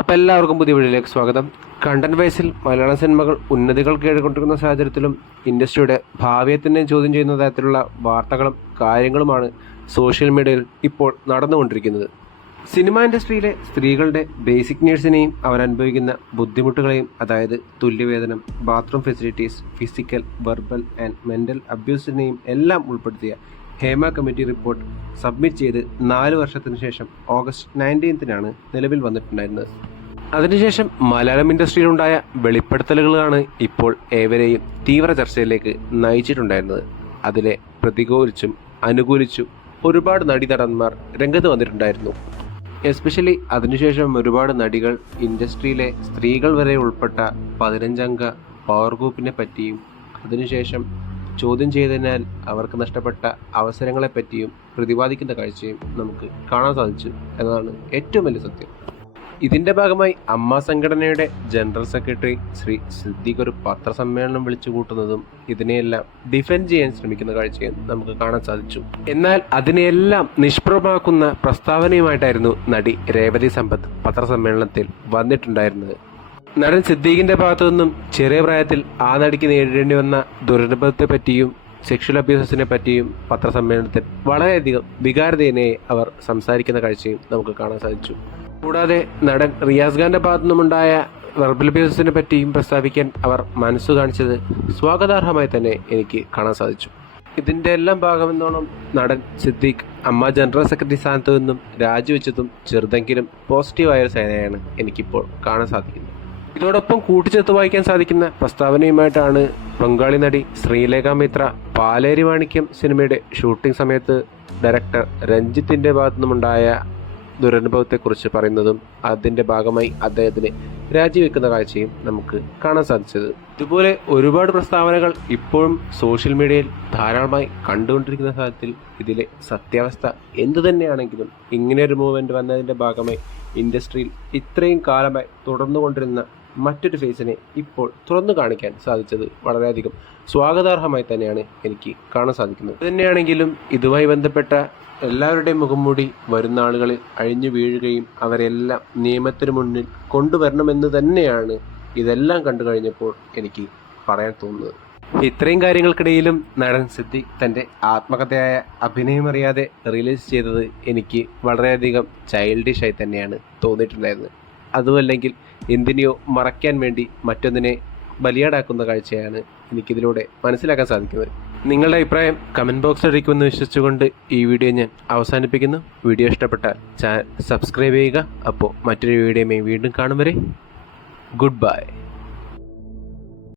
അപ്പോൾ എല്ലാവർക്കും പുതിയ വീഡിയോയിലേക്ക് സ്വാഗതം. കണ്ടന്റ് വൈസിൽ മലയാള സിനിമകൾ ഉന്നതികൾ കീഴിക്കൊണ്ടിരിക്കുന്ന സാഹചര്യത്തിലും ഇൻഡസ്ട്രിയുടെ ഭാവിയെ തന്നെ ചോദ്യം ചെയ്യുന്ന തരത്തിലുള്ള വാർത്തകളും കാര്യങ്ങളുമാണ് സോഷ്യൽ മീഡിയയിൽ ഇപ്പോൾ നടന്നുകൊണ്ടിരിക്കുന്നത്. സിനിമ ഇൻഡസ്ട്രിയിലെ സ്ത്രീകളുടെ ബേസിക് നീഡ്സിനെയും അവരനുഭവിക്കുന്ന ബുദ്ധിമുട്ടുകളെയും, അതായത് തുല്യവേതനം, bathroom facilities, physical, verbal and mental അബ്യൂസിനെയും എല്ലാം ഉൾപ്പെടുത്തിയ ഹേമ കമ്മിറ്റി റിപ്പോർട്ട് സബ്മിറ്റ് ചെയ്ത് 4 വർഷത്തിന് ശേഷം ഓഗസ്റ്റ് 19 നിലവിൽ വന്നിട്ടുണ്ടായിരുന്നത്. അതിനുശേഷം മലയാളം ഇൻഡസ്ട്രിയിലുണ്ടായ വെളിപ്പെടുത്തലുകളാണ് ഇപ്പോൾ ഏവരെയും തീവ്ര ചർച്ചയിലേക്ക് നയിച്ചിട്ടുണ്ടായിരുന്നത്. അതിലെ പ്രതികൂലിച്ചും അനുകൂലിച്ചും ഒരുപാട് നടന്മാർ രംഗത്ത് വന്നിട്ടുണ്ടായിരുന്നു. എസ്പെഷ്യലി അതിനുശേഷം ഒരുപാട് നടികൾ ഇൻഡസ്ട്രിയിലെ സ്ത്രീകൾ വരെ ഉൾപ്പെട്ട 15 അംഗ പവർ ഗ്രൂപ്പിനെ പറ്റിയും അതിനുശേഷം ചോദ്യം ചെയ്തതിനാൽ അവർക്ക് നഷ്ടപ്പെട്ട അവസരങ്ങളെപ്പറ്റിയും പ്രതിപാദിക്കുന്ന കാഴ്ചയും നമുക്ക് കാണാൻ സാധിച്ചു എന്നതാണ് ഏറ്റവും വലിയ സത്യം. ഇതിന്റെ ഭാഗമായി അമ്മ സംഘടനയുടെ ജനറൽ സെക്രട്ടറി ശ്രീ സിദ്ദീഖ് ഒരു പത്രസമ്മേളനം വിളിച്ചു കൂട്ടുന്നതും ഇതിനെയെല്ലാം ഡിഫെൻഡ് ചെയ്യാൻ ശ്രമിക്കുന്ന കാഴ്ചയും നമുക്ക് കാണാൻ സാധിച്ചു. എന്നാൽ അതിനെയെല്ലാം നിഷ്പ്രഭമാക്കുന്ന പ്രസ്താവനയുമായിട്ടായിരുന്നു നടി രേവതി സമ്പത്ത് പത്രസമ്മേളനത്തിൽ വന്നിട്ടുണ്ടായിരുന്നത്. നടൻ സിദ്ദീഖിന്റെ ഭാഗത്തു നിന്നും ചെറിയ പ്രായത്തിൽ ആ നടിക്ക് നേരിടേണ്ടി വന്ന ദുരനുഭവത്തെ പറ്റിയും സെക്ഷൽ അബ്യൂസസിനെ പറ്റിയും പത്രസമ്മേളനത്തിൽ വളരെയധികം വികാരതയെ അവർ സംസാരിക്കുന്ന കാഴ്ചയും നമുക്ക് കാണാൻ സാധിച്ചു. കൂടാതെ നടൻ റിയാസ് ഖാന്റെ ഭാഗത്തു നിന്നുമുണ്ടായ വെർബൽ അബ്യൂസസിനെ പറ്റിയും പ്രസ്താവിക്കാൻ അവർ മനസ്സു കാണിച്ചത് സ്വാഗതാർഹമായി തന്നെ എനിക്ക് കാണാൻ സാധിച്ചു. ഇതിന്റെ എല്ലാം ഭാഗമെന്നോണം നടൻ സിദ്ദീഖ് അമ്മ ജനറൽ സെക്രട്ടറി സ്ഥാനത്തു നിന്നും രാജിവെച്ചതും ചെറുതെങ്കിലും പോസിറ്റീവായ ഒരു സേനയാണ് എനിക്കിപ്പോൾ കാണാൻ സാധിക്കുന്നത്. ഇതോടൊപ്പം കൂട്ടിച്ചേർത്ത് വായിക്കാൻ സാധിക്കുന്ന പ്രസ്താവനയുമായിട്ടാണ് ബംഗാളി നടി ശ്രീലേഖ മിത്ര പാലേരി മാണിക്യം സിനിമയുടെ ഷൂട്ടിംഗ് സമയത്ത് ഡയറക്ടർ രഞ്ജിത്തിന്റെ ഭാഗത്തു നിന്നുമുണ്ടായ ദുരനുഭവത്തെക്കുറിച്ച് പറയുന്നതും അതിന്റെ ഭാഗമായി അദ്ദേഹത്തിന് രാജിവെക്കുന്ന കാഴ്ചയും നമുക്ക് കാണാൻ സാധിച്ചത്. ഇതുപോലെ ഒരുപാട് പ്രസ്താവനകൾ ഇപ്പോഴും സോഷ്യൽ മീഡിയയിൽ ധാരാളമായി കണ്ടുകൊണ്ടിരിക്കുന്ന സാഹചര്യത്തിൽ ഇതിലെ സത്യാവസ്ഥ എന്തു തന്നെയാണെങ്കിലും ഇങ്ങനെയൊരു മൂവ്മെന്റ് വന്നതിന്റെ ഭാഗമായി ഇൻഡസ്ട്രിയിൽ ഇത്രയും കാലമായി തുടർന്നുകൊണ്ടിരുന്ന മറ്റൊരു ഫേസിനെ ഇപ്പോൾ തുറന്നു കാണിക്കാൻ സാധിച്ചത് വളരെയധികം സ്വാഗതാർഹമായി തന്നെയാണ് എനിക്ക് കാണാൻ സാധിക്കുന്നത്. തന്നെയാണെങ്കിലും ഇതുമായി ബന്ധപ്പെട്ട എല്ലാവരുടെയും മുഖംമൂടി വരുന്ന ആളുകളിൽ അഴിഞ്ഞു വീഴുകയും അവരെല്ലാം നിയമത്തിന് മുന്നിൽ കൊണ്ടുവരണമെന്ന് തന്നെയാണ് ഇതെല്ലാം കണ്ടു കഴിഞ്ഞപ്പോൾ എനിക്ക് പറയാൻ തോന്നുന്നത്. ഇത്രയും കാര്യങ്ങൾക്കിടയിലും നടൻ സിദ്ദീഖ് തൻ്റെ ആത്മകഥയായ അഭിനയമറിയാതെ റിലീസ് ചെയ്തത് എനിക്ക് വളരെയധികം ചൈൽഡിഷായി തന്നെയാണ് തോന്നിയിട്ടുണ്ടായിരുന്നത്. അതുമല്ലെങ്കിൽ എന്തിനെയോ മറയ്ക്കാൻ വേണ്ടി മറ്റൊന്നിനെ ബലിയാടാക്കുന്ന കാഴ്ചയാണ് എനിക്കിതിലൂടെ മനസ്സിലാക്കാൻ സാധിക്കുന്നത്. നിങ്ങളുടെ അഭിപ്രായം കമൻറ്റ് ബോക്സിൽ ഇരിക്കുമെന്ന് വിശ്വസിച്ചുകൊണ്ട് ഈ വീഡിയോ ഞാൻ അവസാനിപ്പിക്കുന്നു. വീഡിയോ ഇഷ്ടപ്പെട്ടാൽ ചാനൽ സബ്സ്ക്രൈബ് ചെയ്യുക. അപ്പോൾ മറ്റൊരു വീഡിയോയുമായി വീണ്ടും കാണും വരെ ഗുഡ് ബൈ.